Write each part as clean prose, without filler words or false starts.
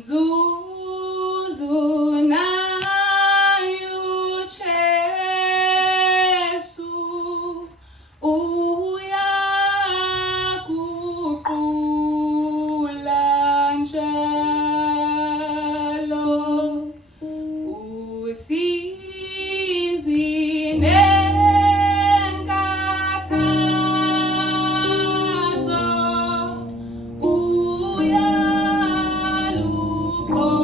Zuzu nayo Jesu uyaguqula njalo usizi nenkathazo uyaluqonda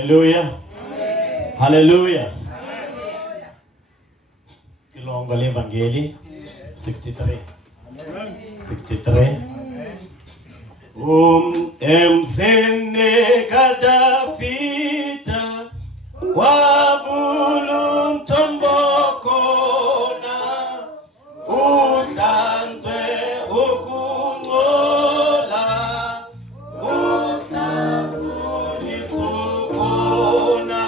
Haleluya. Haleluya. Kilongo la Evangeli 63. 63. Emsene kadafita wavulu mtombokona uhlanzwe ukuncola uthakulisukona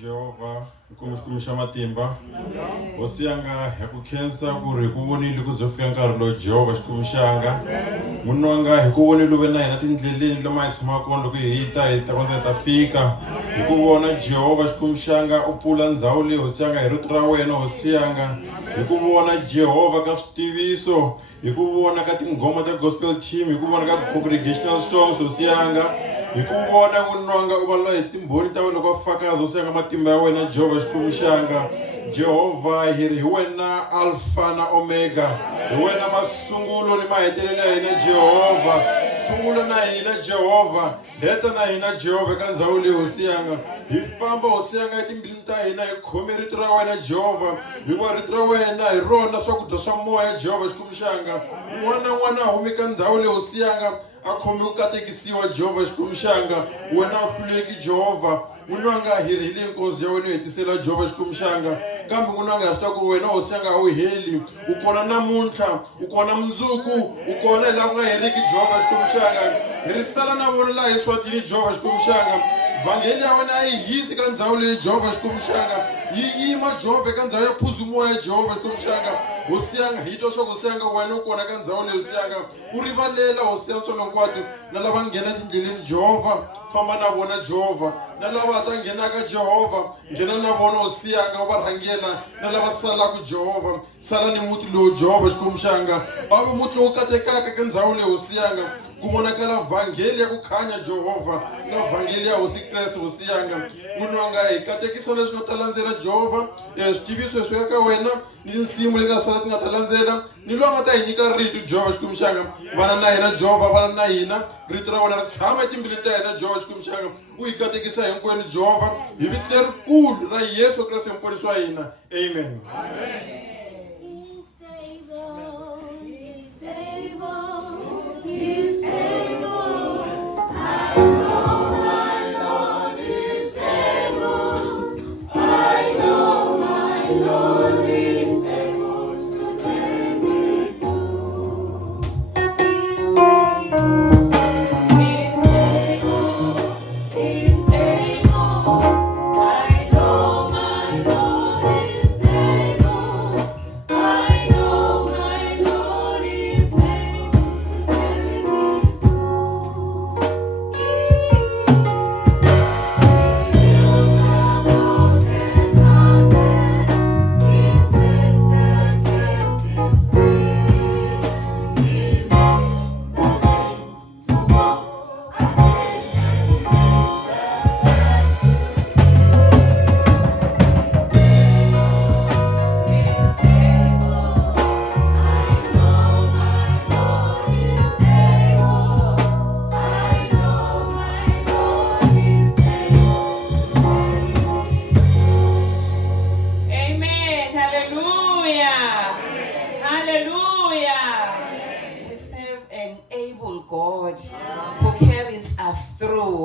Jehova, kumshukuru matimba. osiyanga hekukhensa kuri kuvonile kuzofika nkarhi lo Jehova xikumixanga munwanga hi ku vonile ube na hina tindleleni lama hi tshamaka kona loko hi ta kondza hi ta fika hi ku vona Jehova xikumixanga u pfula ndhawu leyi hosiyanga hi rito ra wena hosiyanga hi ku vona Jehova ka switiviso hi ku vona ka tinghoma ta gospel team hi ku vona ka congregational songs hosiyanga hi ku vona munwanga u valwa hi timbhoni ta wena loko fakaza hosiyanga matimba ya wena Jehova xikumixanga Jehova hi ri hi wena alpha na omega hi wena masungulo ni mahetelelo ya hina Jehova sungulo na hina Jehova heta na hina Jehova ka ndhawu leyi hosiyanga hi famba hosiyanga etimbilini ta hina hi khome rito ra wena Jehova hikuva rito ra wena hi rona swakudya swa moya Jehova xikumixanga n'wana humi ka ndhawu leyi hosiyanga a khome ku katekisiwa Jehova xikumixanga wena u hluleki Jehova munwanga hi ri hi le nkosi ya wena hi tisela Jehova xikumixanga kambe munwanga hi swi tiva ku wena hosiyanga a wu heli u kona namuntlha u kona mundzuku u kona hi laha ku nga heriki Jehova xikumixanga hi ri sala na vona laha eSwatini Jehova xikumixanga vhangeli ya wena a yi hisi ka ndhawu leyi Jehova xikumixanga yi yima Jehova eka ndhawu ya phuzumoya Jehova xikumixanga hosiyanga hi twa swa hosiyanga wena u kona ka ndhawu leyi hosiyanga u rivalela hosiyanga swona hinkwato na lava nghena tindleleni Jehova famba na vona Jehova na lava ta nghenaka Jehova nghena na vona hosiyanga u va rhangela na lava salaka Jehova sala ni muti lowu Jehova xikumixanga a va muti lowu katekaka ka ndhawu leyi hosiyanga ku vonakala vhangeli ya ku khanya Jehova na vhangeli ya hosi Kreste hosiyanga munwanga hi katekisa leswi nga ta landzela Jehova switiviso leswi ka wena ni tinsimu leti nga sala ti nga ta landzela ni loyi a nga ta hi nyika rito Jehova xikumixanga vana na hina Jehova vana na hina rito ra wena ri tshama etimbilini ta hina Jehova xikumixanga u hi katekisa hinkwenu Jehova hi vito lerikulu ra Yesu Kreste muponisi wa hina amen.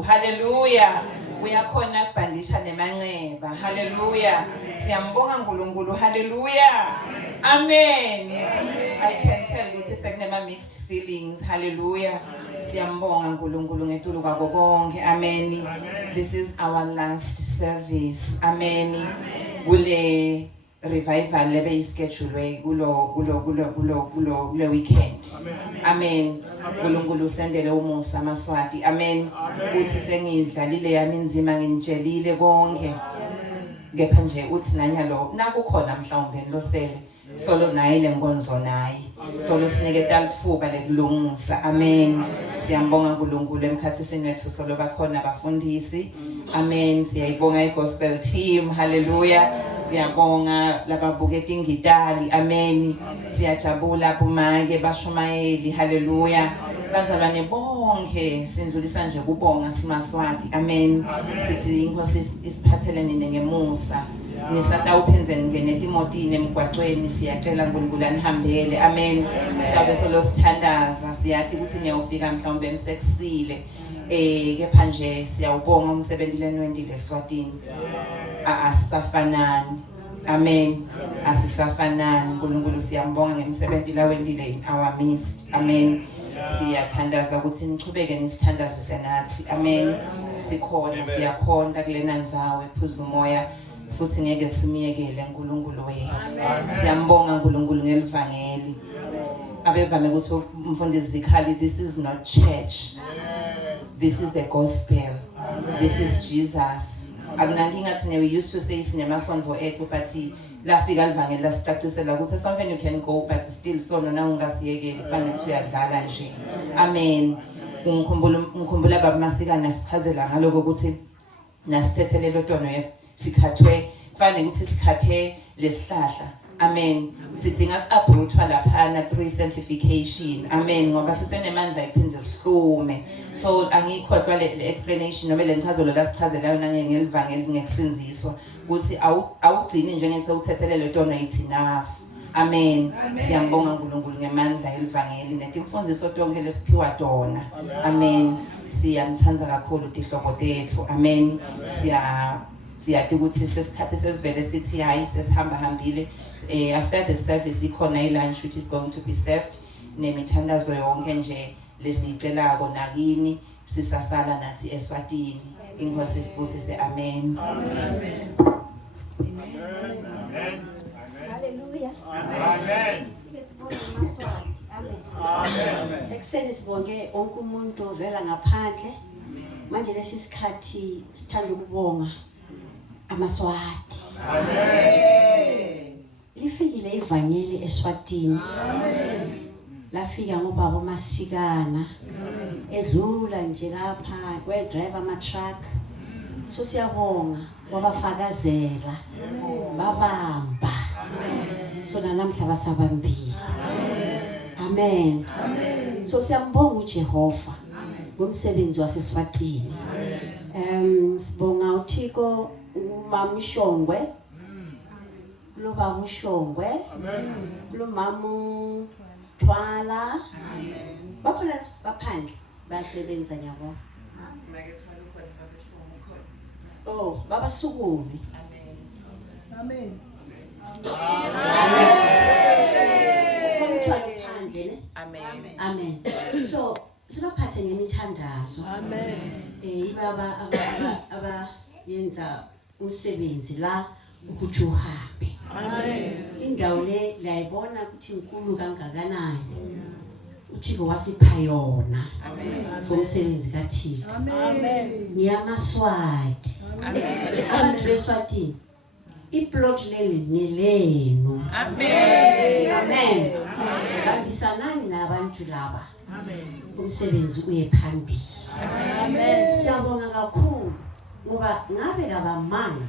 Hallelujah. Uyakhona kubhandisha nemanxeba. Hallelujah. Siyambonga uNkulunkulu. Hallelujah. Amen. I can tell ukuthi sekunema mixed feelings. Hallelujah. Siyambonga uNkulunkulu ngetulu kwako konke. Amen. This is our last service. Amen. Kule revival lebe ischedule kulo weekend. Amen. uNkulunkulu sendele umusa amaswati. Amen. Uthi sengidlalile yami inzima nginitshelile konke. Kepha nje uthi nanyalo nakukhona mhlawumbe nilosele solo naye lenkonzo naye. Solo siniketa lithuba lekulungisa. Amen. Siyambonga uNkulunkulu emkhathisini wethu solo bakhona abafundisi. Amen. Siyayibonga igospel team. Hallelujah. Siyabonga lababuketa ingitali. Amen. Siyajabula bomake bashumayeli. Hallelujah. Bazalwane bonke sindlulisa nje kubonga simaswati. Amen. Sithi inkosi isiphathelene ngemusa. Nisata uphenzeni ngene etimotini emgwaqweni siyacela uNkulunkulu anihambele. Amen. Siyabe solo sithandaza siyathi ukuthi niyofika mhlawumbe nisekusile. Kepha nje siyawubonga umsebenzi lenwendile eSwatini. Asisafanani. Amen. Asisafanani. uNkulunkulu siyambonga ngemsebenzi lawendile in our midst. Amen. Siyathandaza ukuthi nichubeke nisithandaze senathi. Amen. Sikhona siyakhonda kulena ndzawo ephuza umoya futhi ngeke simiyekele uNkulunkulu wethu. Siyambonga uNkulunkulu ngelivangeli. Abevame ukuthi umfundisi zikhali, this is not church. This is the gospel. This is Jesus. Akunankinga thina, we used to say sinemasonto ethu but lafika livangeli lasicacisela ukuthi esontweni you can go but still sono na ungasiyekeli kufanele ukuthi uyadlala nje. Amen. Ngikhumbula baba Masikana sichazela ngaloko ukuthi nasithethele lotwana sikhathwe kufanele ukuthi sikhathe lesihlahla. Amen. Sidinga uproothwa laphana through certification. Amen. Ngoba sisenemandla iphindze sihlume. So angikhohlwa le explanation noma le nchazelo lasichazela yona ngelivangeli ngekusinziswa ukuthi awugcini njengese uthethelele lotona ithi enough. Amen. Siyambonga uNkulunkulu ngemandla elivangeli netimfundiso tonke lesiphiwa tona. Amen. Siyamthanda kakhulu tihlobo tethu. Amen. Siyathi ukuthi sesikhathi sesivele sithi hayi sesihamba hambile. After the service ikhona lunch which is going to be served nemithandazo yonke nje lesicelako nakini sisasala nathi eSwatini. Inkosi sibusise. Amen. Amen. Hallelujah. Amen. Amen. Ekseni sibonge onke umuntu ovela ngaphandle. Manje lesi sikhathi sithanda ukubonga amaswati. Amen. Lifikile ivangeli eSwatini. Lafika ngobaba Masikana. Edlula nje lapha kwe-drive ama-truck. So siyabonga wabafakazela babamba. So namhla basabambile. Amen. So siyambonga uJehova ngomsebenzi waseSwatini. Sibonga uThixo umama uShongwe. Lo baba uShongwe. Lo mama Thwala. Bakhona baphandle basebenza nyabo. Oh, baba Sukumi. Amen. Amen. Amen. So sibaphathe ngemithandazo. Amen. Ibaba aba yenza umsebenzi la ukuthi uhambe. Amen. Indawo le layibona ukuthi inkulu kangakanani. uThixo wasipha yona. Amen. Ngomsebenzi kaThixo. Amen. Ngiyamaswati. Amen. Abantu beSwatini iplot leli nelenu. Amen. Amen. Bambisanani nabantu laba. Amen. Umsebenzi uye phambili. Amen. Siyabonga kakhulu ngoba ngabe kabamanga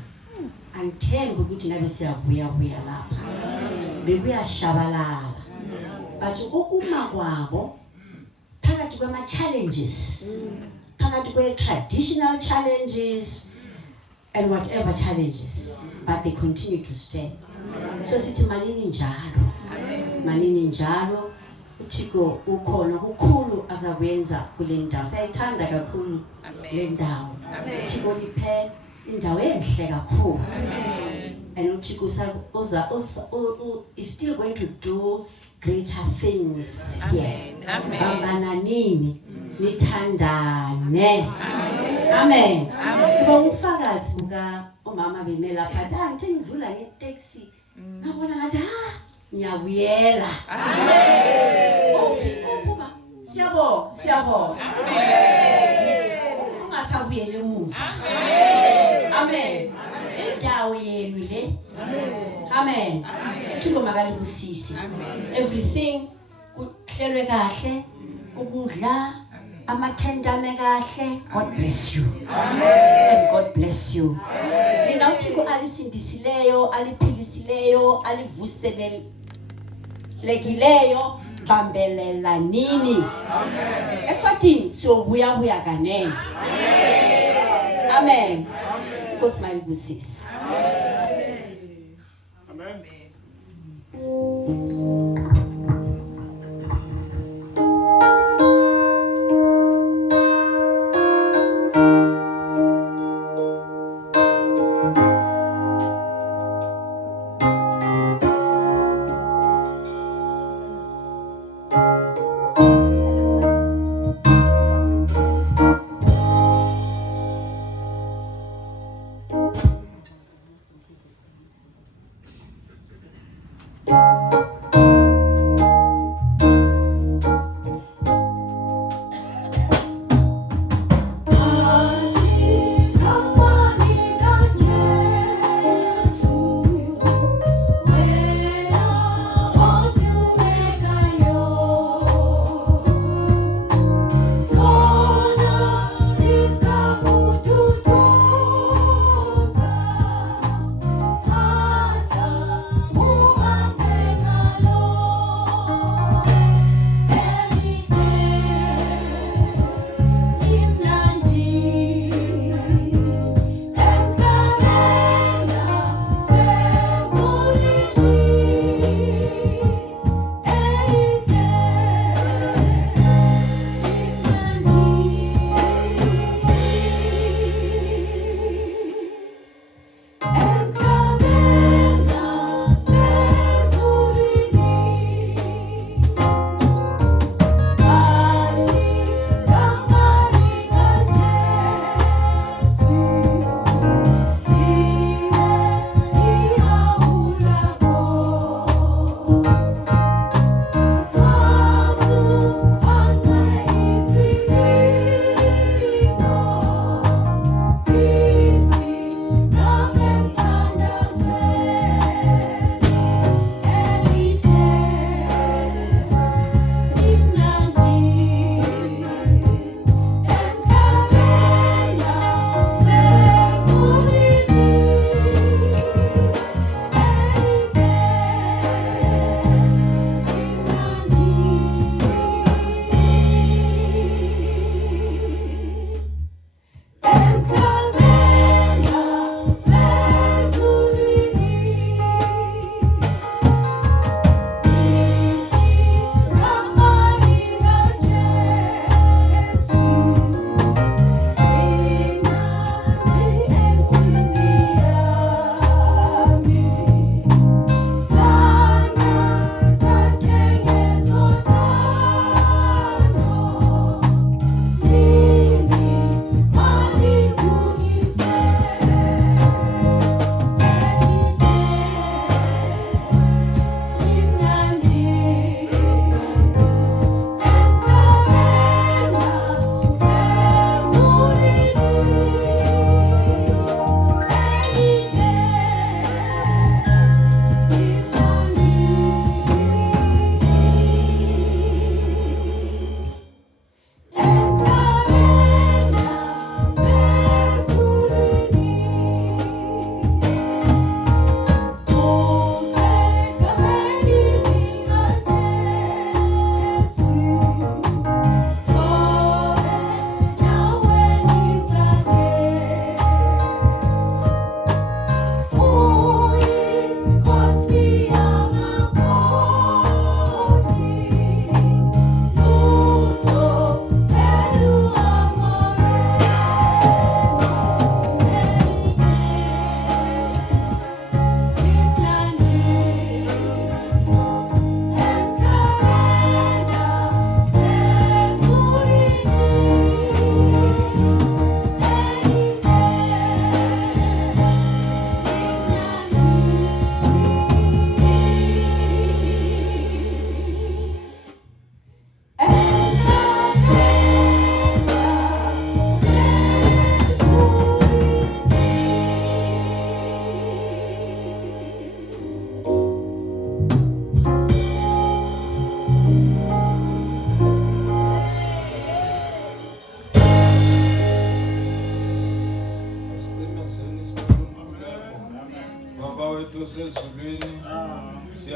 angithembi ukuthi nabe siyabuya lapha. Bekuyashabalala. But ukuma kwabo phakathi kwama challenges, phakathi kwe traditional challenges and whatever challenges, but they continue to stand. So sithi manini njalo uThixo ukhona kukhulu azakwenza kule ndawo. Sayithanda kakhulu le ndawo. uThixo liphe indawo enhle kakhulu. And uThixo is still going to do greater things here. Bambananini nithandane. Amen. Ubufakazi buka umama bemela phathi angithi ngidlula ngetaxi ngabona ngathi ngiyabuyela. Uphuma siyabonga. Ungasabuyele emuva. Amen. Indawo yenu le. Amen. Uthixo makalibusisi. Everything kuhlelwe kahle, ukudla amathentame kahle. God bless you. And God bless you. Lina uThixo alisindisileyo, aliphilisileyo, alivuselelekileyo, bambelela nini. eSwatini siyobuya kanene. Amen. Because my busisi.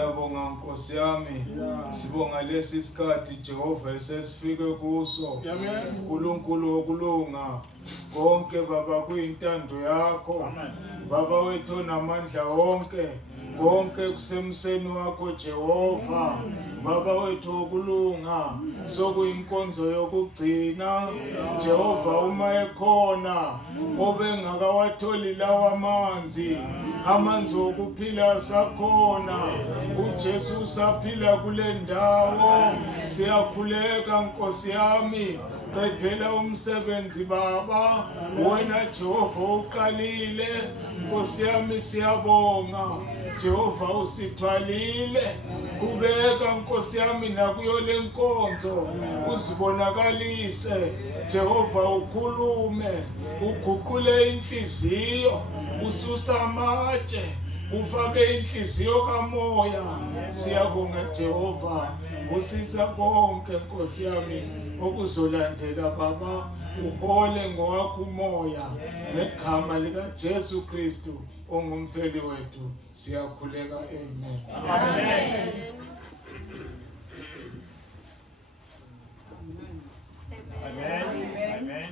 Siyabonga Nkosi yami. Sibonga lesi sikhathi Jehova esesifike kuso. uNkulunkulu wokulunga. Konke Baba kuyintando yakho. Baba wethu namandla wonke. Konke kusemseni wakho Jehova. Baba wethu wokulunga. Sokuyinkonzo yokugcina. Jehova uma ekhona obengakawatholi lawa amanzi. Amanzi okuphila sakhona. uJesu usaphila kule ndawo. Siyakhuleka Nkosi yami. Qedela umsebenzi Baba. Wena Jehova uqalile. Nkosi yami siyabonga. Jehova usithwalile. Qhubeka Nkosi yami nakuyo lenkonzo. Uzibonakalise. Jehova ukhulume. Uguqule inhliziyo. Ususa amatshe. Ufake inhliziyo kamoya. Siyabonga Jehova. Usisa konke Nkosi yami okuzolandela Baba. Uhole ngowakho umoya ngegama lika Jesu Kristu ongumfeli wethu. Siyakhuleka. Amen. Amen.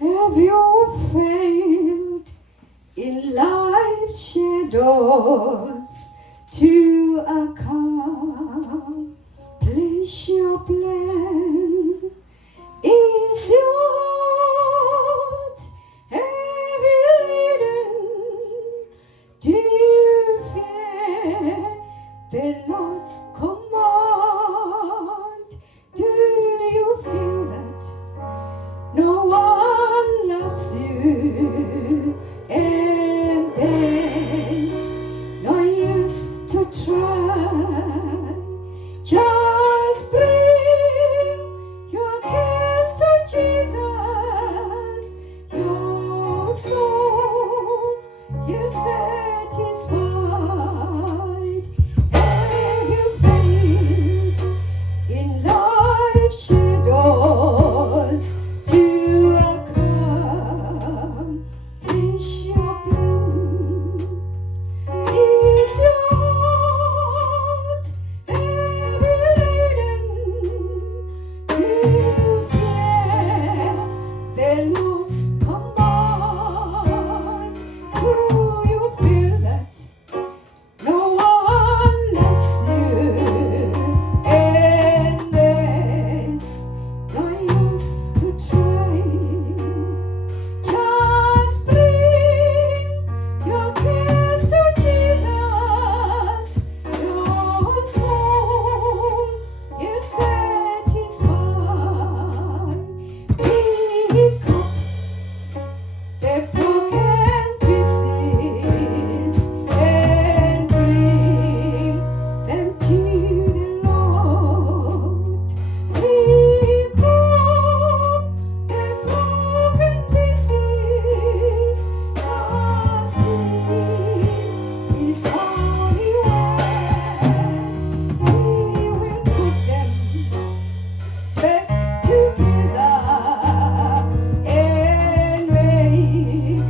Have you failed in life's shadows to accomplish your plan? Is your heart heavy laden? Do you fear the Lord's command? Do you feel that no one loves you, and there's no use to try? Just bring your cares to Jesus. Your soul is satisfied. Have you failed in life's shadows to accomplish your plan? Is your heart heavy laden? Do you fear the Lord's command? Do you feel that no one loves you, and there's no use to try? Just bring your cares to Jesus. Your soul is satisfied. Pick up the broken pieces and bring them to the Lord. Pick up the broken pieces. Cast His holy word. He will put them back together and make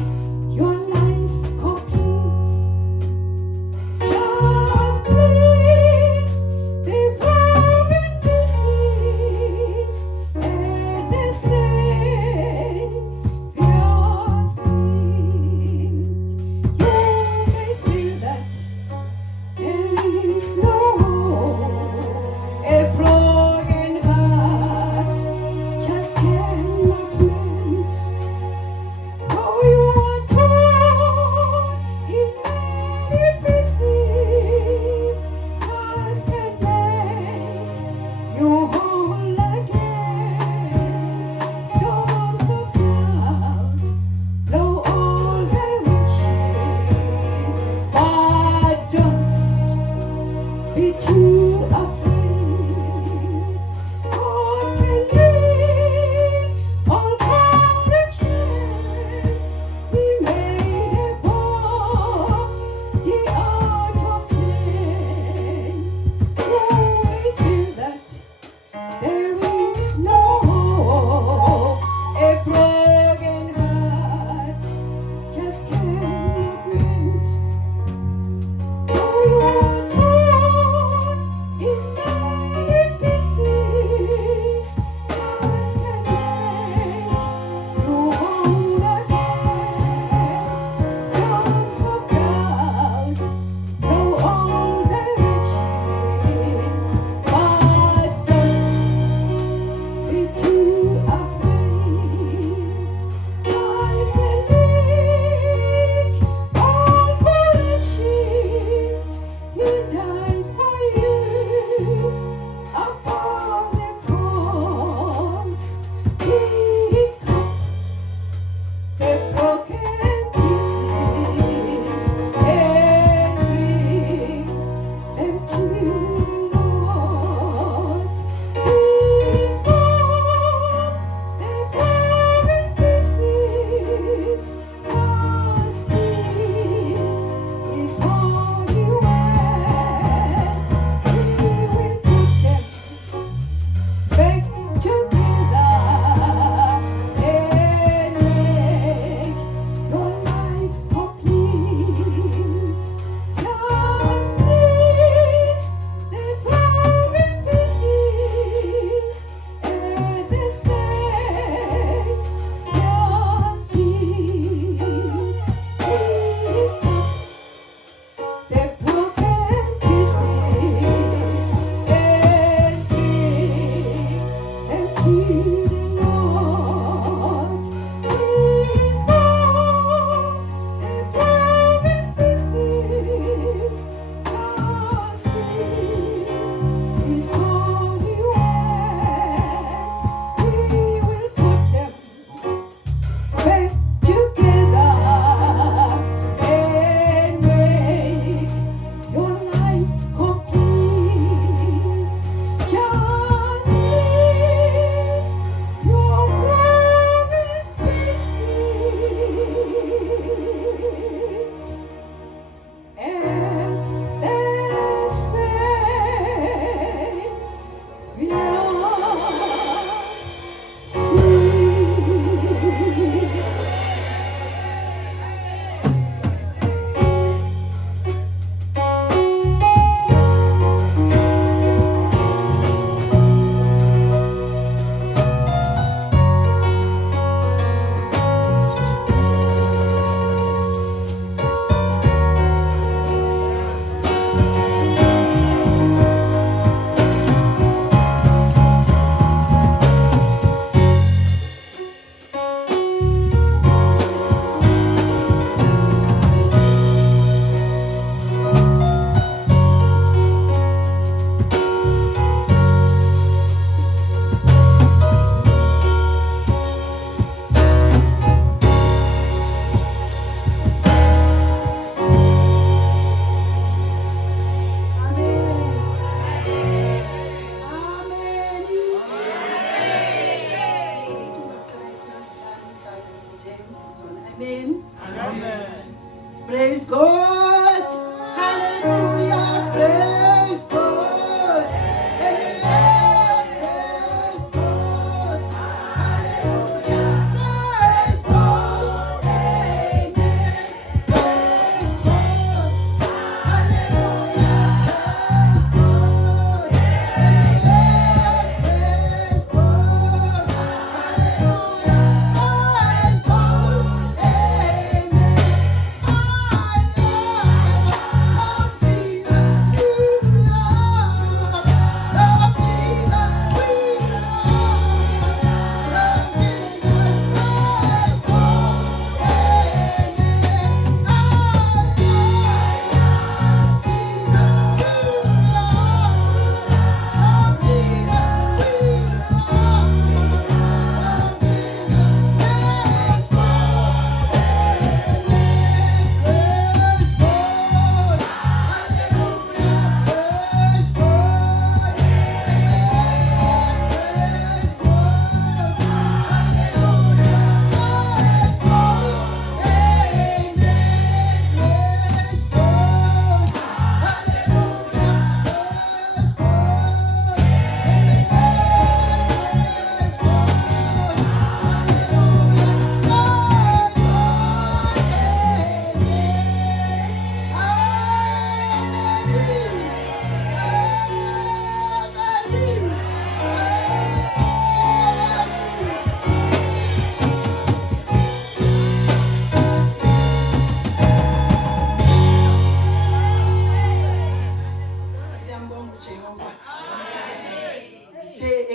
your life complete. Just place the broken pieces at the Savior's feet. You may feel that there is no hope. A broken heart just cannot mend. Though you are torn in many pieces, Christ can make you whole again. Storms of doubt blow all direction, but don't be too afraid. God can make all corrections. He made a body out of clay.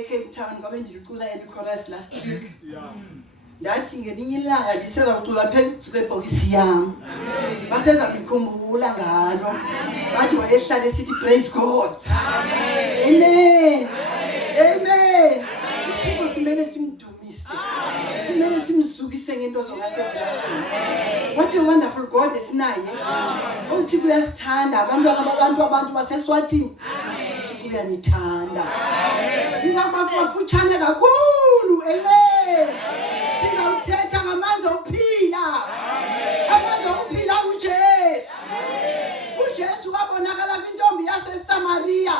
eCape Town ngoba ndicula chorus last week. Ndathi ngelinye ilanga liseza ucula phezu kwebhokisi yami. Baseza ngikhumbula ngalo. Bathi wayehlala esithi praise God. Amen. Amen. Uthixo simele simdumise. Simele simzukise ngento zongasezela. What a wonderful God esinaye. Uthixo uyasithanda abantu baseSwatini. Uthixo uyanithanda. Sizabafutshane kakhulu. Amen. Sizawuthetha ngamanzi okuphila. Amanzi okuphila kuJesu. uJesu wabonakala kwintombi yaseSamaria.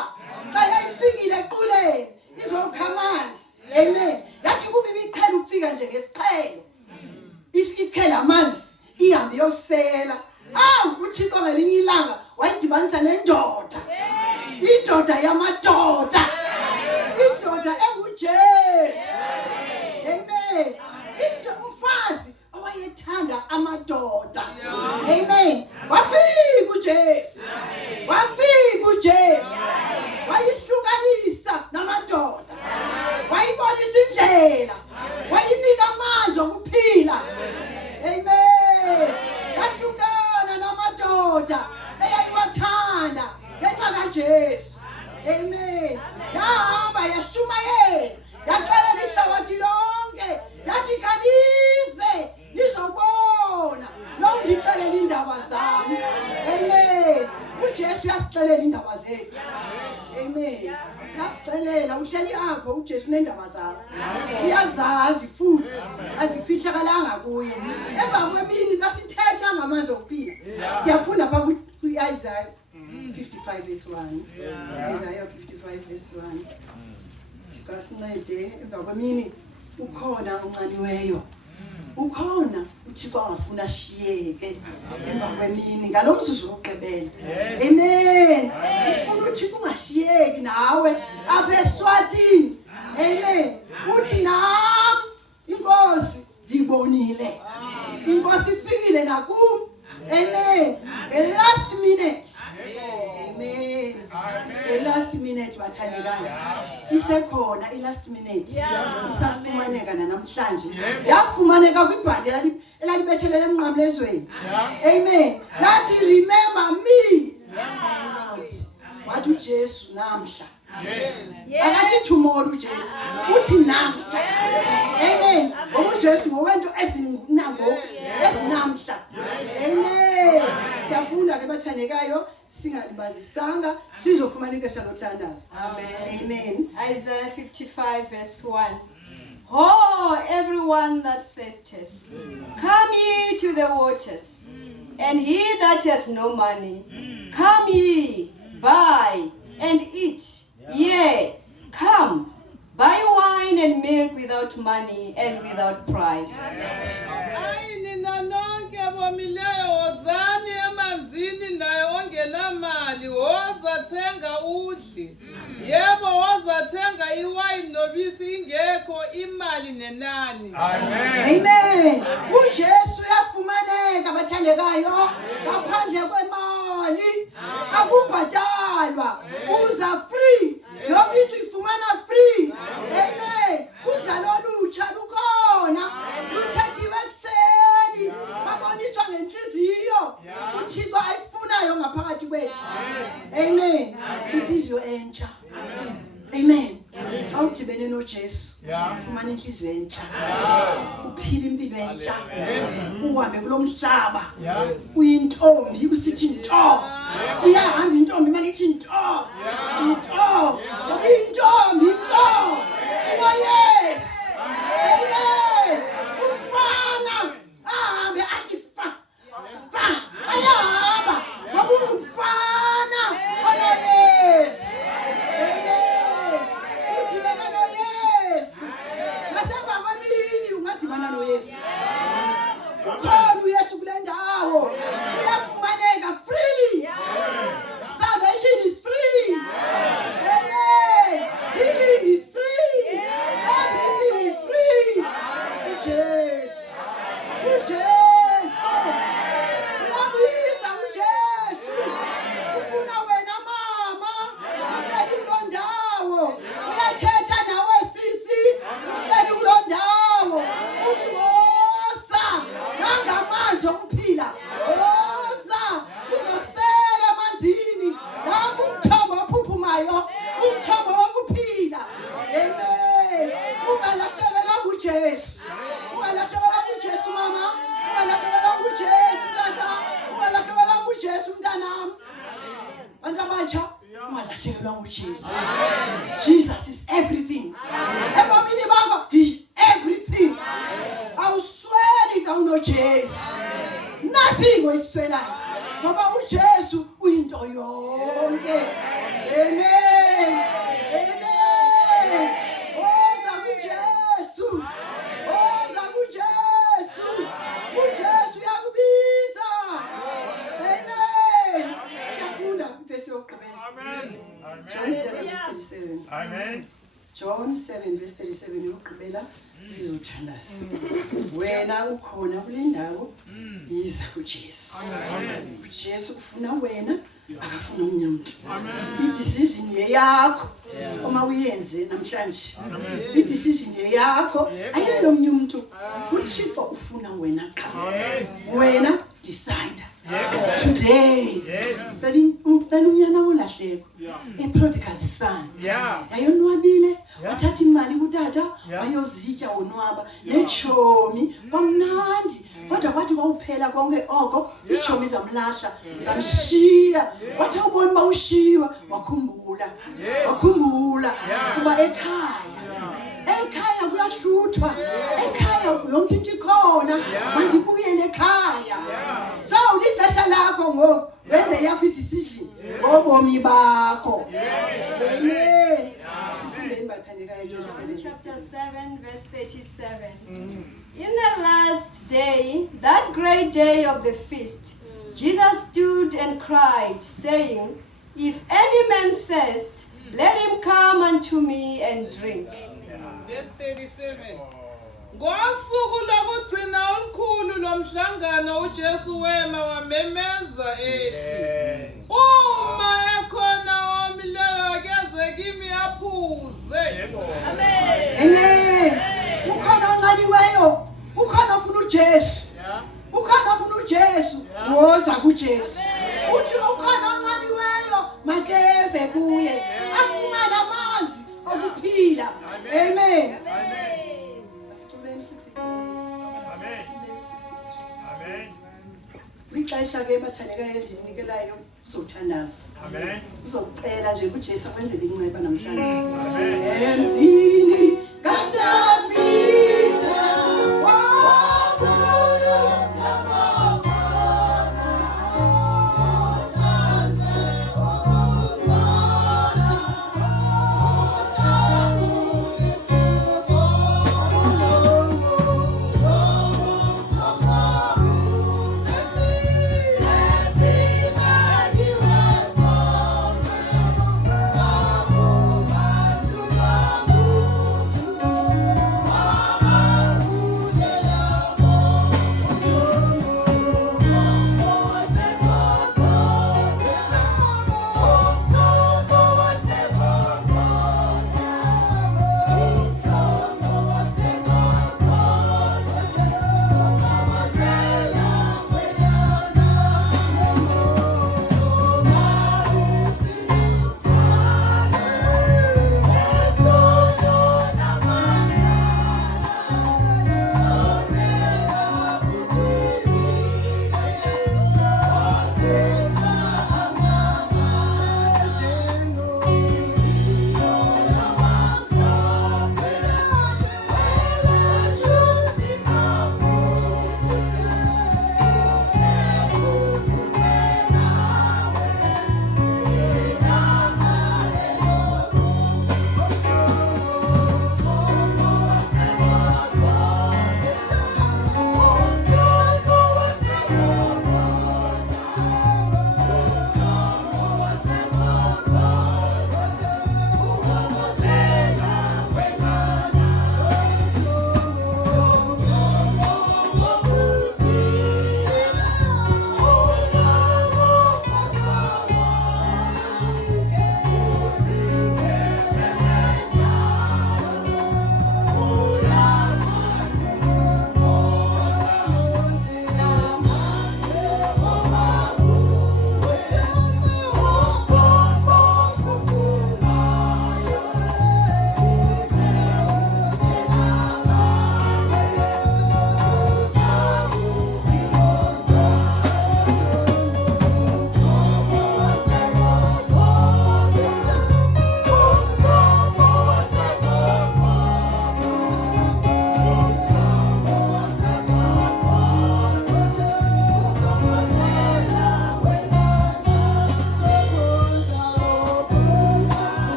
Xa yayifikile equleni izokha amanzi. Amen. Yathi kuba ibiqhela ukufika nje ngesiqhelo. Iqhela amanzi ihambe yosela. uThixo ngelinye ilanga wayidibanisa nendoda. Indoda yamadoda. Indoda enguJesu. Amen. Umfazi owayethanda amadoda. Amen. Wafika uJesu. Wafika uJesu. Wayihlukanisa namadoda. Wayibonisa indlela. Wayinika amanzi okuphila. Amen. Yahlukana namadoda eyayiwathanda ngenxa kaJesu. Amen. Yahamba yashumayela. Yaqala ihlabathi lonke. Yathi kanize nizobona lo ndixelela indaba zami. Amen. uJesu uyasixelela indaba zethu. Amen. Yasixelela uhleli apho uJesu nendaba zakho. Uyazazi futhi azifihlekalanga kuye. Emva kwemini kasithetha ngamanzi okuphila. Siyafunda pha kuIsaiah 55 verse 1. Isaiah 55 verse 1. Sikasincede emva kwemini ukhona unqaniweyo. Ukhona uThixo angafuna shiyeke emva kwemini ngalomzuzu wokugqibela. Amen. Ufuna uThixo ungashiyeki nawe apha eSwatini. Amen. Uthi nami inkosi ndibonile. Inkosi ifikile nakum. Amen. The last minute. Amen. The last minute wathandekayo. Isekhona last minute. Isafumaneka namhlanje. Yafumaneka kwibhadi elalibethelele emnqamlezweni. Amen. Lathi remember me. Lord. Wathi uJesu namhla. Akathi tomorrow uJesu. Uthi namhla. Amen. Ngoba uJesu ngowento ezinangoku ezinamhla. Amen. Siyafunda ke bathandekayo singalibazisanga sizofumana ixesha lothandaza. Amen. Isaiah 55 verse 1. Oh, everyone that thirsteth, come ye to the waters, and he that hath no money, come ye, buy and eat. Yea, come, buy wine and milk without money and without price. Nina nonke abomileyo wozani emanzini naye ongenamali wozathenga udli. Yebo wozathenga iwayini nobisi ingekho imali nenani. Amen. uJesu uyafumaneka bathandekayo ngaphandle kwemali. Akubhatalwa. Uza free. Yonke into ifumana free. Amen. Uza lolutsha lukhona. Luthethiwe ekseni. Baboniswa ngenhliziyo. uThixo ayifunayo ngaphakathi kwethu. Amen. Inhliziyo entsha. Amen. Awudibene noJesu. Ufumana inhliziyo entsha. Uphila impilo entsha. Uhambe kulomhlaba. Uyintombi usithi nto. Uyahamba intombi manje ithi nto. Nto. Ngoba intombi nto. Yesu. Amen. Ufana ahambe athi fa. Ayahamba. Ngoba ungumfana onoYesu. Amen. Udibana noYesu. Ngasemva kwemini ungadibana noYesu. Ukhona uYesu kule ndawo. Uyafumaneka freely. Salvation is free. ungalahlekelwa nguJesu. Jesus is everything. Ebomini bakho he's everything. Awusweli ka unoJesu. Nothing oyiswelayo. Ngoba uJesu uyinto yonke. Amen. Amen. Oza kuJesu. Oza kuJesu. uJesu uyakubiza. Amen. Siyafunda verse yokugqibela. Amen. John 7:37. Amen. John 7:37 yokugqibela sizothandaza. Wena ukhona kule ndawo yiza kuJesu. uJesu ufuna wena akafuna omunye umuntu. I-decision yakho uma uyenze namhlanje. I-decision yakho ayiyo omunye umuntu. uThixo ufuna wena qha. Wena decide today. Then uyana olahleko. A prodigal son. Yayonwabile wathatha imali kutata wayozitya wonwaba nechomi kwamnandi kodwa kwathi kwauphela konke oko ichomi zamlahla zamshiya wathi ubona ba ushiwa wakhumbula kuba ekhaya kuyahluthwa ekhaya yonke into ikhona manje kubuyele ekhaya so ulixesha lakho ngoku wenze yakho i-decision ngobomi bakho. Amen. Asifundeni bathandekayo John 7 Chapter 7, verse 37. In the last day, that great day of the feast, Jesus stood and cried, saying, If any man thirst, let him come unto me and drink. Verse 37. Ngosuku lokugcina olukhulu lomhlangano uJesu wema wamemeza ethi, uma ekhona omileyo akeze kimi aphuze. Amen. Ukhona onqaliweyo, ukhona ofuna uJesu. Ukhona ofuna uJesu, woza kuJesu. Uthi ukhona onqaliweyo, makeze kuye. Afumana amanzi okuphila. Amen. Lixesha ke bathandekayo endinikelayo uzothandaza. Amen. Uzocela nje kuJesu akwenzele inceba namhlanje. Emzini